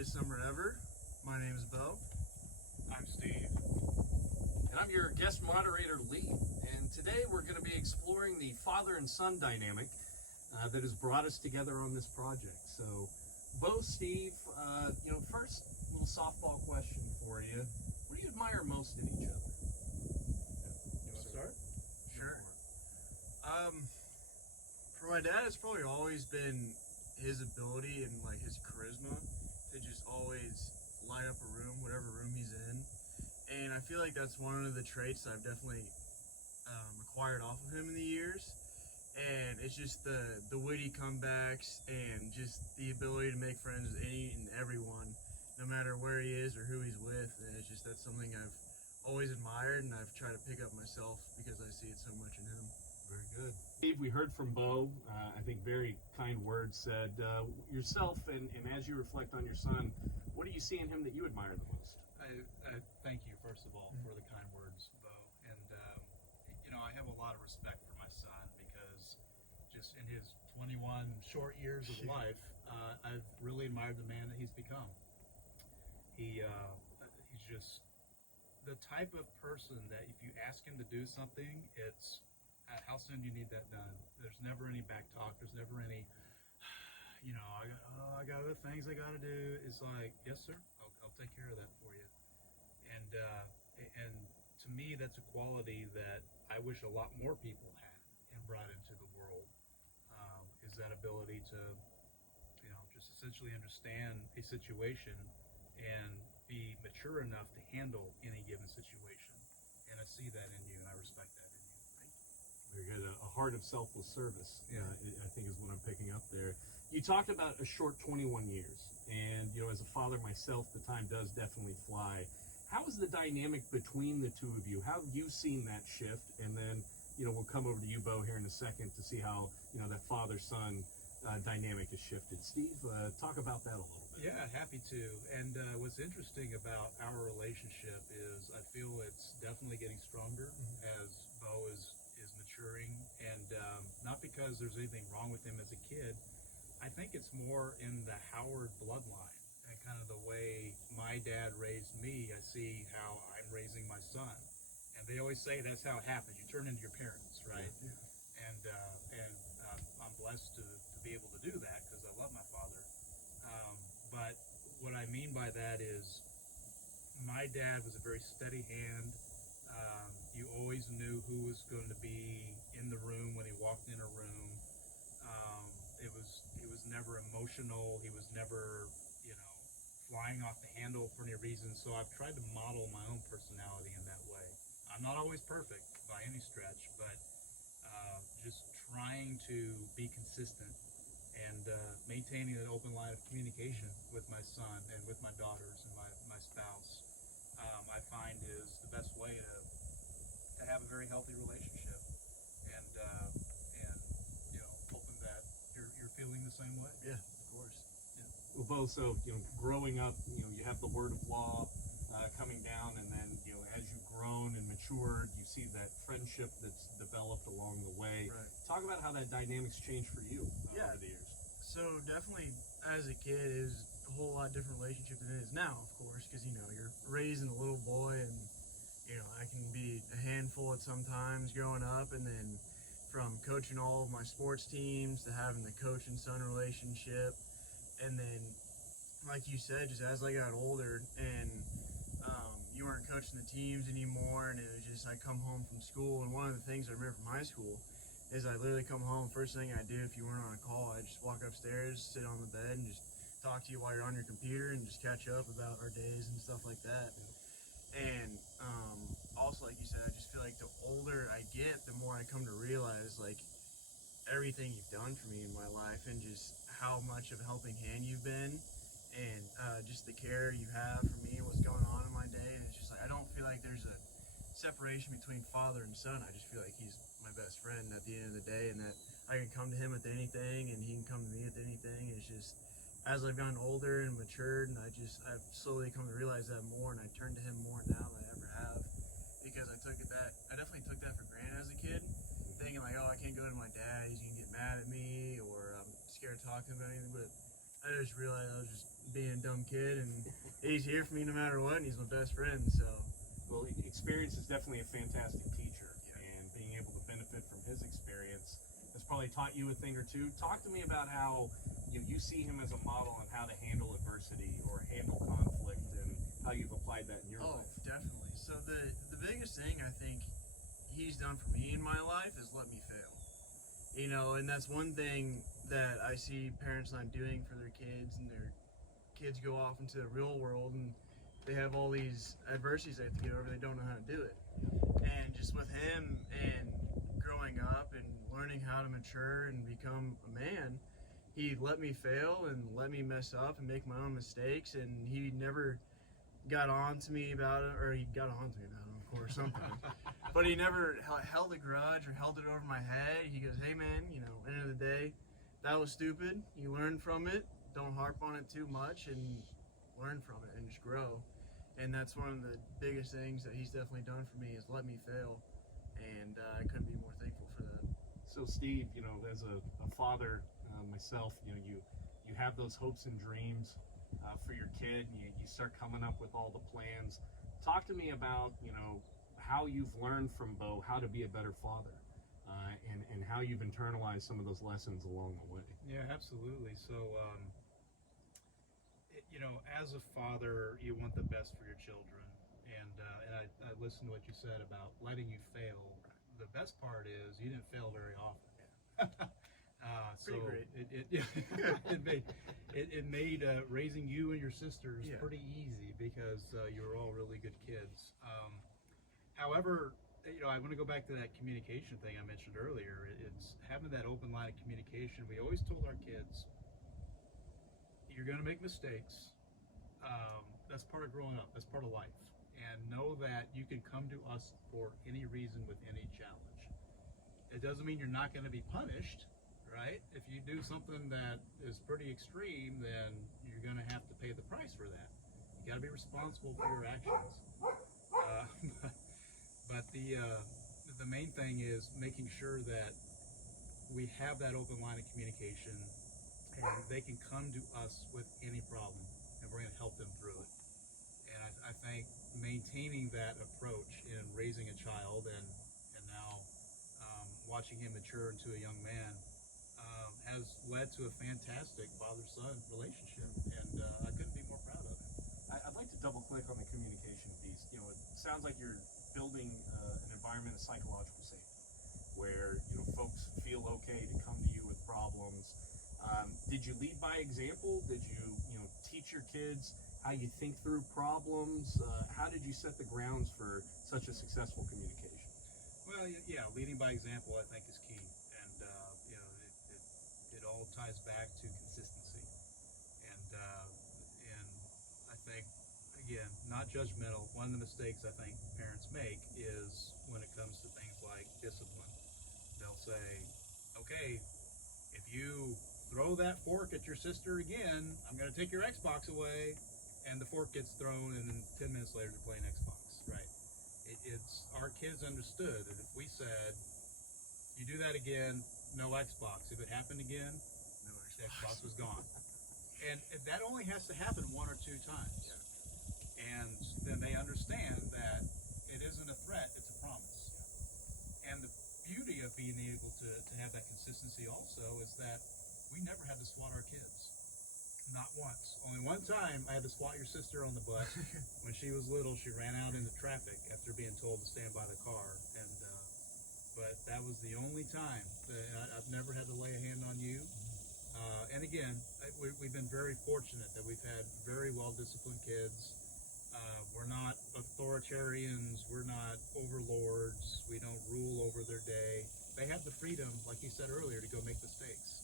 greatest summer ever. My name is Beau. I'm Steve. And I'm your guest moderator, Lee. And today we're going to be exploring the father and son dynamic that has brought us together on this project. So, Beau, Steve, first little softball question for you. What do you admire most in each other? You want to start? Sure. For my dad, it's probably always been his ability and like his charisma to just always light up a room, whatever room he's in. And I feel like that's one of the traits I've definitely acquired off of him in the years. And it's just the witty comebacks and just the ability to make friends with any and everyone, no matter where he is or who he's with. And it's just, that's something I've always admired, and I've tried to pick up myself because I see it so much in him. Very good. Steve, we heard from Beau, I think very kind words said. Yourself, and as you reflect on your son, what do you see in him that you admire the most? I thank you, first of all, for the kind words, Beau. And, I have a lot of respect for my son because just in his 21 short years of life, I've really admired the man that he's become. He's just the type of person that if you ask him to do something, it's how soon do you need that done? There's never any back talk. There's never any, I got other things I got to do. It's like, yes, sir, I'll take care of that for you. And to me, that's a quality that I wish a lot more people had and brought into the world, is that ability to, just essentially understand a situation and be mature enough to handle any given situation. And I see that in you, and I respect that in you. Thank you. Very good. A heart of selfless service, Yeah. I think is what I'm picking up there. You talked about a short 21 years, and as a father myself, the time does definitely fly. How is the dynamic between the two of you? How have you seen that shift? And then, we'll come over to you, Beau, here in a second to see how, that father-son dynamic has shifted. Steve, talk about that a little bit. Yeah, happy to. And what's interesting about our relationship is I feel it's definitely getting stronger as Beau is maturing, and not because there's anything wrong with him as a kid. I think it's more in the Howard bloodline and kind of the way my dad raised me. I see how I'm raising my son, and they always say that's how it happens. You turn into your parents, right? Yeah. And I'm blessed to be able to do that because I love my father. But what I mean by that is my dad was a very steady hand. You always knew who was going to be in the room when he walked in a room. He was never emotional. He was never, flying off the handle for any reason. So I've tried to model my own personality in that way. I'm not always perfect by any stretch, but just trying to be consistent and maintaining an open line of communication with my son and with my daughters and my spouse, I find is the best way to have a very healthy relationship, and hoping that you're feeling the same way. Yeah, of course. Yeah. Well, Beau, so, growing up, you have the word of law coming down, and then, as you've grown and matured, you see that friendship that's developed along the way. Right. Talk about how that dynamic's changed for you Yeah. over the years. So definitely, as a kid, it was a whole lot different relationship than it is now, of course, because you're raising a little boy, and I can be a handful at sometimes growing up, and then from coaching all of my sports teams to having the coach and son relationship, and then like you said, just as I got older and you weren't coaching the teams anymore, and it was just I come home from school, and one of the things I remember from high school is I literally come home, first thing I do if you weren't on a call, I just walk upstairs, sit on the bed, and just talk to you while you're on your computer and just catch up about our days and stuff like that. And also, like you said, I just feel like the older I get, the more I come to realize like everything you've done for me in my life, and just how much of a helping hand you've been, and just the care you have for me and what's going on in my day. And it's just like I don't feel like there's a separation between father and son. I just feel like he's my best friend at the end of the day, and that I can come to him with anything and he can come to me with anything. It's just as I've gotten older and matured, and I've slowly come to realize that more, and I turn to him more now than I ever have, because I definitely took that for granted as a kid, thinking like, oh, I can't go to my dad, he's gonna get mad at me, or I'm scared to talk to him about anything. But I just realized I was just being a dumb kid, and he's here for me no matter what, and he's my best friend. So, Well, experience is definitely a fantastic teacher, and being able to benefit from his experience has probably taught you a thing or two. Talk to me about how you see him as a model on how to handle adversity or handle conflict, and how you've applied that in your life. Definitely. So the biggest thing I think he's done for me in my life is let me fail. You know, and that's one thing that I see parents not doing for their kids, and their kids go off into the real world and they have all these adversities they have to get over. They don't know how to do it. And just with him and growing up and learning how to mature and become a man, he let me fail and let me mess up and make my own mistakes, and he never got on to me about it, or he got on to me about it, of course, sometimes. But he never held a grudge or held it over my head. He goes, hey man, you know, end of the day, that was stupid. You learn from it. Don't harp on it too much, and learn from it and just grow. And that's one of the biggest things that he's definitely done for me, is let me fail. And I couldn't be more thankful for that. So Steve, you know, as a father myself, you know, you have those hopes and dreams for your kid, and you start coming up with all the plans. Talk to me about, you know, how you've learned from Beau how to be a better father, and how you've internalized some of those lessons along the way. Yeah, absolutely. So, you know, as a father, you want the best for your children, and I listened to what you said about letting you fail. The best part is you didn't fail very often. So Pretty great. it made raising you and your sisters Yeah. pretty easy, because you were all really good kids. However, you know, I want to go back to that communication thing I mentioned earlier. It's having that open line of communication. We always told our kids, you're going to make mistakes. That's part of growing up. That's part of life. And know that you can come to us for any reason with any challenge. It doesn't mean you're not going to be punished, right? If you do something that is pretty extreme, then you're going to have to pay the price for that. You got to be responsible for your actions. But the main thing is making sure that we have that open line of communication, and they can come to us with any problem, and we're going to help them through it. And I think maintaining that approach in raising a child, and now watching him mature into a young man, has led to a fantastic father-son relationship, and I couldn't be more proud of him. I'd like to double click on the communication piece. You know, it sounds like you're building an environment of psychological safety, where, you know, folks feel okay to come to you with problems. Did you lead by example? Did you teach your kids how you think through problems? How did you set the grounds for such a successful communication? Well, yeah, leading by example, I think, is key, and you know, it all ties back to consistency, and I think, again, not judgmental. One of the mistakes I think parents make is when it comes to things like discipline. They'll say, okay, if you throw that fork at your sister again, I'm going to take your Xbox away, and the fork gets thrown, and then 10 minutes later they're playing Xbox, right? It's our kids understood that if we said, you do that again, no Xbox. If it happened again, No the Xbox was gone. And that only has to happen one or two times. And then they understand that it isn't a threat, it's a promise. And the beauty of being able to have that consistency also is that we never had to swat our kids. Not once. Only one time I had to swat your sister on the butt. When she was little, she ran out into traffic after being told to stand by the car. And but that was the only time. I've never had to lay a hand on you. And again, we've been very fortunate that we've had very well-disciplined kids. We're not authoritarians. We're not overlords. We don't rule over their day. They have the freedom, like you said earlier, to go make mistakes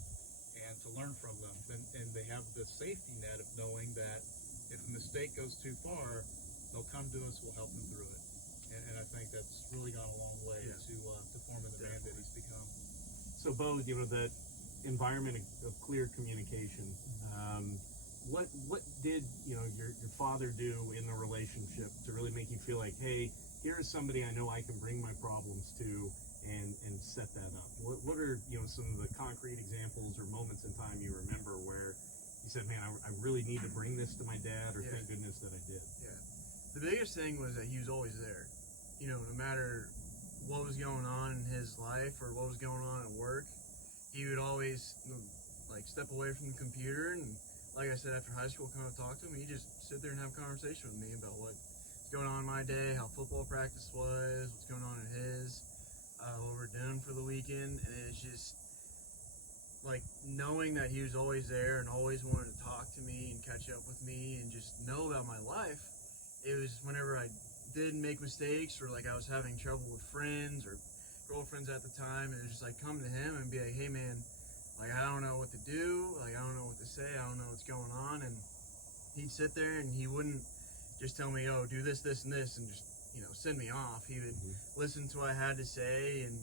and to learn from them. And they have the safety net of knowing that if a mistake goes too far, they'll come to us, we'll help them through it. And I think that's really gone a long way to forming the man that he's become. So Beau, you know, that environment of clear communication, what did your father do in the relationship to really make you feel like, hey, here's somebody I know I can bring my problems to, and set that up? What are some of the concrete examples or moments in time you remember where you said, man, I really need to bring this to my dad, or Yeah. thank goodness that I did? Yeah. The biggest thing was that he was always there. You know, no matter what was going on in his life or what was going on at work, he would always like step away from the computer and, like I said, after high school, come up and talk to him. He'd just sit there and have a conversation with me about what's going on in my day, how football practice was, what's going on in his, what we're doing for the weekend, and it's just like knowing that he was always there and always wanted to talk to me and catch up with me and just know about my life. It was whenever I did make mistakes or like I was having trouble with friends or girlfriends at the time, and it was just like come to him and be like, hey man, like I don't know what to do, like I don't know what to say, I don't know what's going on. And he'd sit there and he wouldn't just tell me, oh, do this, this, and this, and just, you know, send me off. He would listen to what I had to say and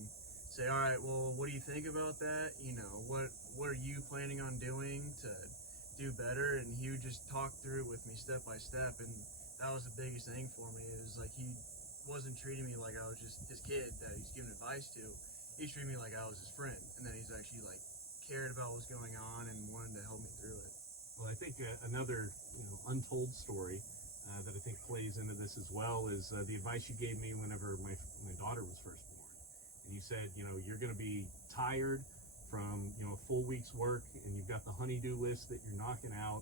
say, all right, well, what do you think about that? You know, what are you planning on doing to do better? And he would just talk through it with me step by step. And that was the biggest thing for me. It was like he wasn't treating me like I was just his kid that he's giving advice to. He treated me like I was his friend, and that he's actually like cared about what was going on and wanted to help me through it. Well, I think another untold story that I think plays into this as well is the advice you gave me whenever my daughter was first born. And you said, you're going to be tired from a full week's work, and you've got the honey-do list that you're knocking out,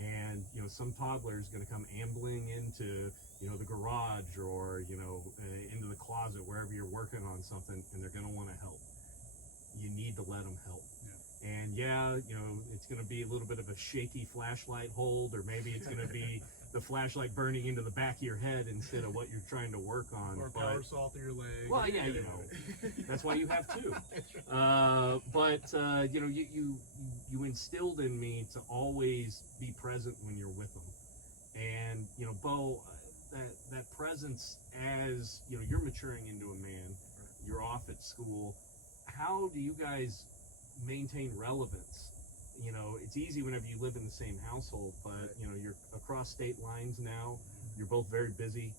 and some toddler is going to come ambling into the garage or into the closet, wherever you're working on something, and they're going to want to help. You need to let them help. And it's going to be a little bit of a shaky flashlight hold, or maybe it's going to be the flashlight burning into the back of your head instead of what you're trying to work on. Or power saw through your leg. Well, yeah, that's why you have two. You instilled in me to always be present when you're with them. And Beau, that presence as you're maturing into a man, you're off at school. How do you guys maintain relevance? It's easy whenever you live in the same household, but you're across state lines now. You're both very busy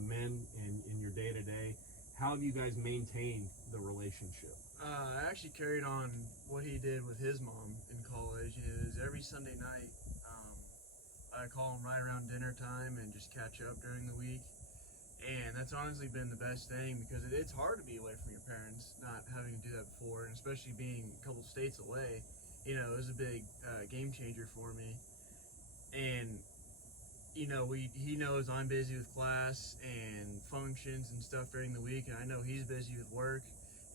men in your day to day. How have you guys maintained the relationship? I actually carried on what he did with his mom in college. Is every Sunday night, I call him right around dinner time and just catch up during the week. And that's honestly been the best thing, because it's hard to be away from your parents, not having to do that before, and especially being a couple states away. It was a big game changer for me. And he knows I'm busy with class and functions and stuff during the week, and I know he's busy with work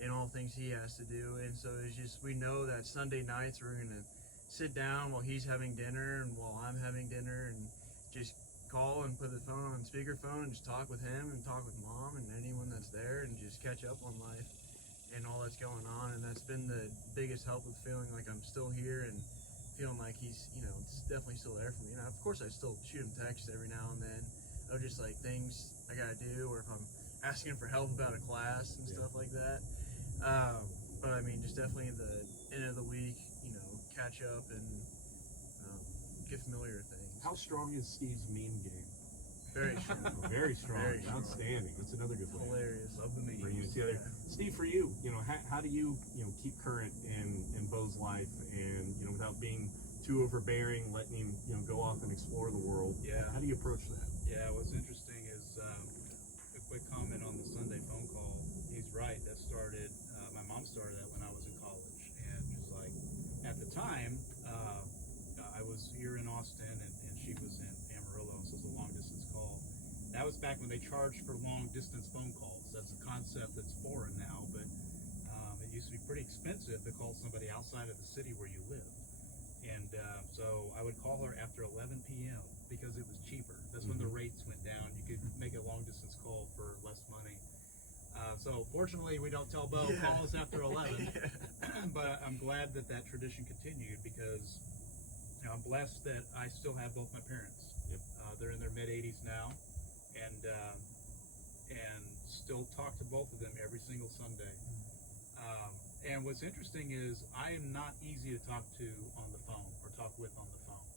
and all things he has to do. And so it's just, we know that Sunday nights we're gonna sit down while he's having dinner and while I'm having dinner, and just call and put the phone on speakerphone and just talk with him and talk with mom and anyone that's there, and just catch up on life and all that's going on. And that's been the biggest help with feeling like I'm still here and feeling like he's definitely still there for me. And of course I still shoot him texts every now and then of just like things I gotta do, or if I'm asking him for help about a class and stuff like that. But I mean, just definitely the end of the week, catch up and get familiar with things. How strong is Steve's meme game? Very strong. Very strong. Very strong. Outstanding. That's another good one. Hilarious. Love the memes. Bring it together. Steve, for you, how do you, keep current in Beau's life, and without being too overbearing, letting him, go off and explore the world? Yeah. How do you approach that? Yeah, what's interesting is a quick comment on the Sunday phone call. He's right. That started, my mom started that when I was in college. And just like, at the time, I was here in Austin and she was in Amarillo, so it was a long distance call. That was back when they charged for long distance phone calls. That's a concept that's foreign now, but it used to be pretty expensive to call somebody outside of the city where you live. And so I would call her after 11 p.m. because it was cheaper. That's when the rates went down. You could make a long distance call for less money. So fortunately, we don't tell Beau, call us after 11. But I'm glad that tradition continued, because I'm blessed that I still have both my parents. Yep. They're in their mid-80s now, and still talk to both of them every single Sunday. And what's interesting is I am not easy to talk to on the phone or talk with on the phone.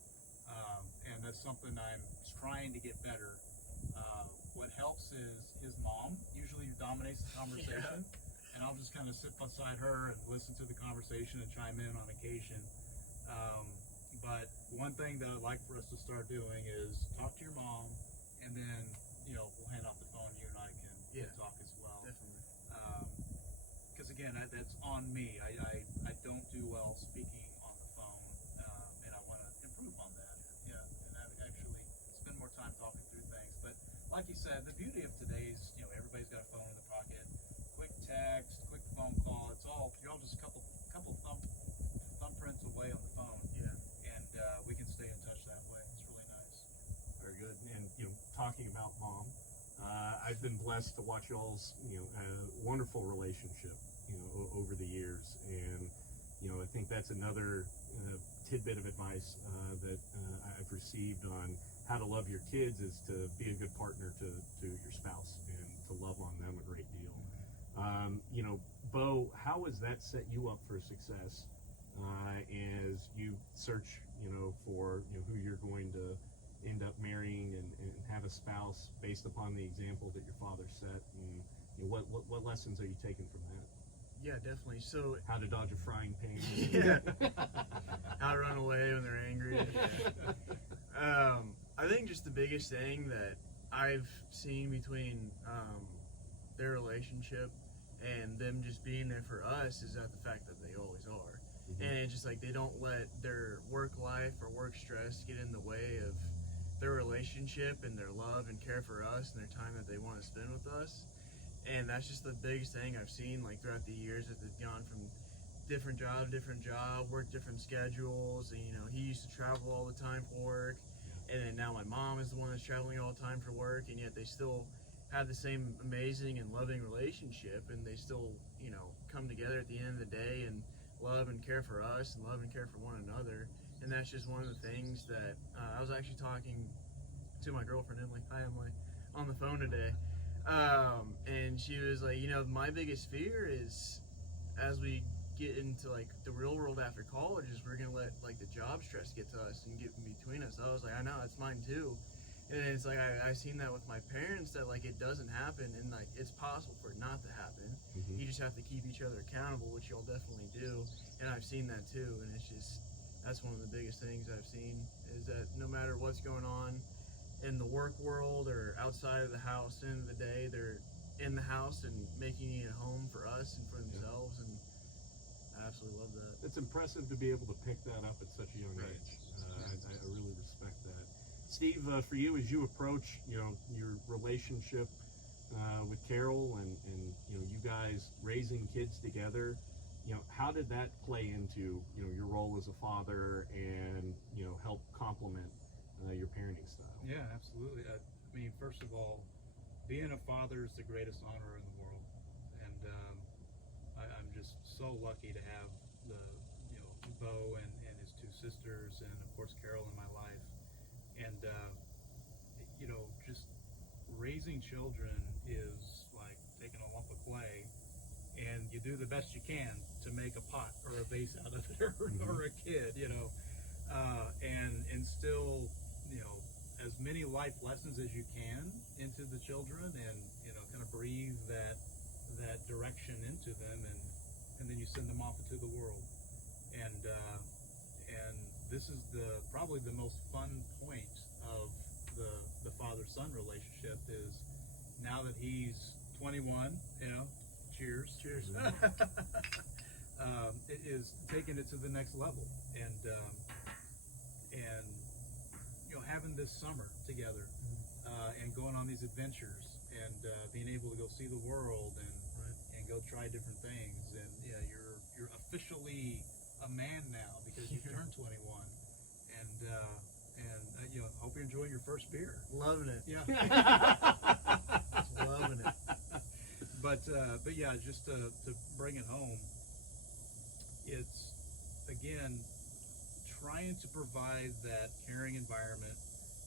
And that's something I'm trying to get better. What helps is his mom usually dominates the conversation, and I'll just kind of sit beside her and listen to the conversation and chime in on occasion. But one thing that I'd like for us to start doing is talk to your mom, and then we'll hand off the phone. You and I can talk as well. Definitely. Because again, that's on me. I don't do well speaking on the phone, and I want to improve on that. Yeah, and I actually spend more time talking through things. But like you said, the beauty of today's, everybody's got a phone in their pocket. Quick text, quick phone call. You're all just a couple thumbprints away on the phone. Yeah. And we can stay in touch that way. It's really nice. Very good. And talking about mom, I've been blessed to watch y'all's wonderful relationship over the years, and I think that's another tidbit of advice that I've received on how to love your kids is to be a good partner to your spouse and to love on them a great deal. Beau, how has that set you up for success as you search for who you're going to end up marrying and have a spouse based upon the example that your father set, and what lessons are you taking from that? Yeah, definitely. So How to dodge a frying pan. Yeah. How to run away when they're angry. I think just the biggest thing that I've seen between their relationship and them just being there for us is that the fact that they always are. Mhm. And it's just like they don't let their work life or work stress get in the way of their relationship and their love and care for us and their time that they want to spend with us. And that's just the biggest thing I've seen throughout the years that they've gone from different job, work different schedules, and he used to travel all the time for work, and then now my mom is the one that's traveling all the time for work, and yet they still have the same amazing and loving relationship, and they still come together at the end of the day and love and care for us and love and care for one another. And that's just one of the things that I was actually talking to my girlfriend Emily, hi Emily, on the phone today, and she was like, my biggest fear is as we get into the real world after college is we're gonna let the job stress get to us and get in between us. I was like, I know, it's mine too. And it's I've seen that with my parents that it doesn't happen, and it's possible for it not to happen. Mhm. You just have to keep each other accountable, which you'll definitely do, and I've seen that too. And that's one of the biggest things I've seen is that no matter what's going on in the work world or outside of the house, at the end of the day they're in the house and making it a home for us and for themselves, and I absolutely love that. It's impressive to be able to pick that up at such a young Right. age. I really respect that. Steve, for you, as you approach, your relationship with Carol and you guys raising kids together, how did that play into your role as a father and help complement your parenting style? Yeah, absolutely. I mean, first of all, being a father is the greatest honor in the world, and I'm just so lucky to have Beau and his two sisters, and of course Carol in my life, and just raising children is like taking a lump of clay, and you do the best you can to make a pot or a vase out of it, or a kid, and instill as many life lessons as you can into the children, and kind of breathe that direction into them, and then you send them off into the world, and this is probably the most fun point of the father-son relationship is now that he's 21, cheers, Man. it is taking it to the next level, and having this summer together, and going on these adventures, and being able to go see the world and go try different things, and you're officially a man now because you turned 21, and hope you're enjoying your first beer. Loving it. Yeah. Just loving it. But yeah, just to bring it home, it's again trying to provide that caring environment.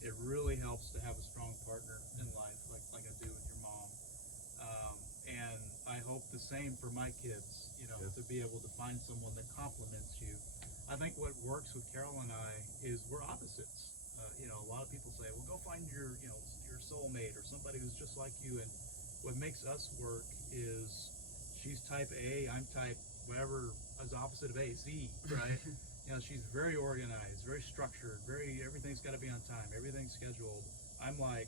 It really helps to have a strong partner in life, like I do with your mom. And I hope the same for my kids, to be able to find someone that complements you. I think what works with Carol and I is we're opposites. A lot of people say, well, go find your soulmate or somebody who's just like you. And what makes us work is she's type A, I'm type whatever is opposite of A, Z, right? You know, she's very organized, very structured, everything's got to be on time, everything's scheduled. I'm like,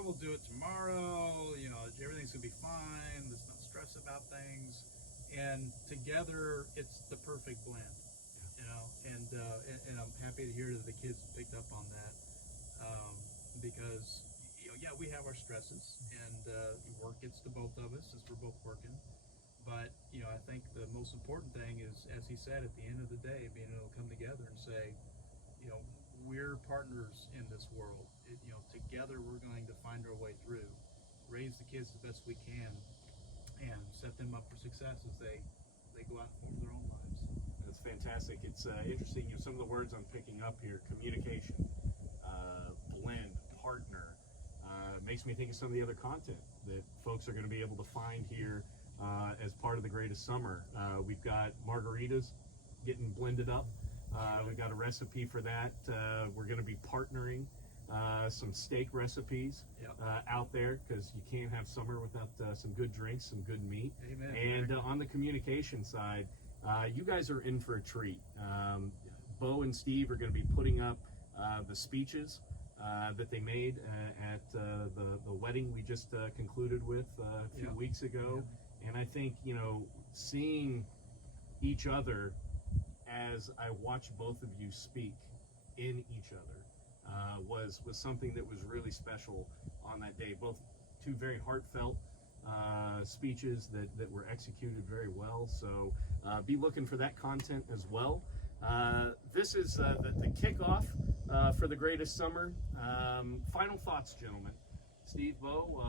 we'll do it tomorrow. You know, everything's gonna be fine. There's no stress about things, and together it's the perfect blend. You know, and I'm happy to hear that the kids picked up on that, because yeah, we have our stresses, and work gets to both of us as we're both working. But I think the most important thing is, as he said, at the end of the day, being able to come together and say, we're partners in this world. Together we're going to find our way through, raise the kids the best we can, and set them up for success as they go out and form their own lives. That's fantastic. It's interesting. Some of the words I'm picking up here: communication, blend, partner. Makes me think of some of the other content that folks are going to be able to find here as part of the Greatest Summer. We've got margaritas getting blended up. We've got a recipe for that. We're going to be partnering some steak recipes out there, because you can't have summer without some good drinks, some good meat. Amen. And on the communication side, you guys are in for a treat. Beau and Steve are going to be putting up the speeches that they made at the wedding we just concluded with a few weeks ago. And I think, seeing each other as I watch both of you speak in each other was something that was really special on that day. Both two very heartfelt speeches that were executed very well. So be looking for that content as well. This is the kickoff for the Greatest Summer. Final thoughts, gentlemen. Steve, Beau,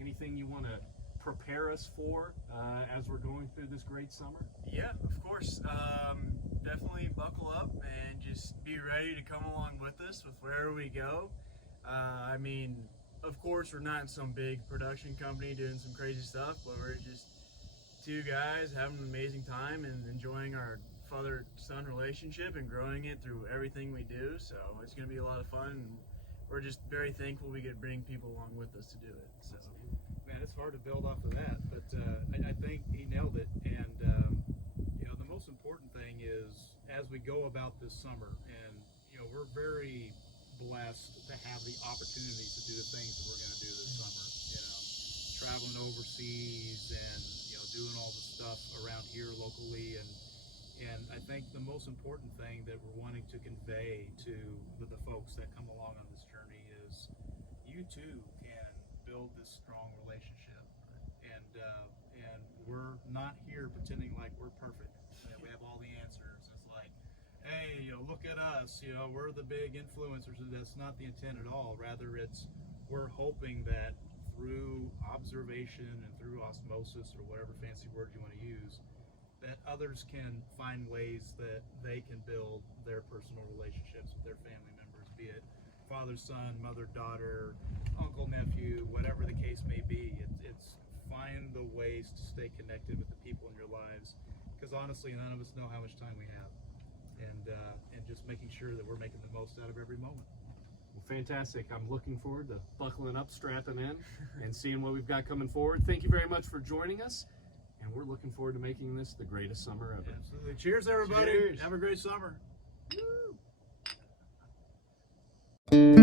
anything you want to prepare us for as we're going through this great summer? Yeah, of course. Definitely buckle up and just be ready to come along with us with wherever we go. I mean, of course, we're not in some big production company doing some crazy stuff, but we're just two guys having an amazing time and enjoying our father-son relationship and growing it through everything we do. So it's going to be a lot of fun, and we're just very thankful we get to bring people along with us to do it. So, man, it's hard to build off of that, but I think he nailed it. And the most important thing is, as we go about this summer, and we're very blessed to have the opportunities to do the things that we're going to do this summer. Traveling overseas and doing all the stuff around here locally, and I think the most important thing that we're wanting to convey to the folks that come along on this journey is, you too can build this strong relationship, and we're not here pretending like we're perfect, that we have all the answers. It's like, hey, look at us, we're the big influencers. That's not the intent at all. Rather, we're hoping that through observation and through osmosis, or whatever fancy word you want to use, that others can find ways that they can build their personal relationships with their family members, be it father, son, mother, daughter, uncle, nephew, whatever the case may be. It's find the ways to stay connected with the people in your lives, because honestly, none of us know how much time we have, and just making sure that we're making the most out of every moment. Well, fantastic. I'm looking forward to buckling up, strapping in, and seeing what we've got coming forward. Thank you very much for joining us, and we're looking forward to making this the greatest summer ever. Absolutely. Cheers, everybody. Cheers. Have a great summer. Woo.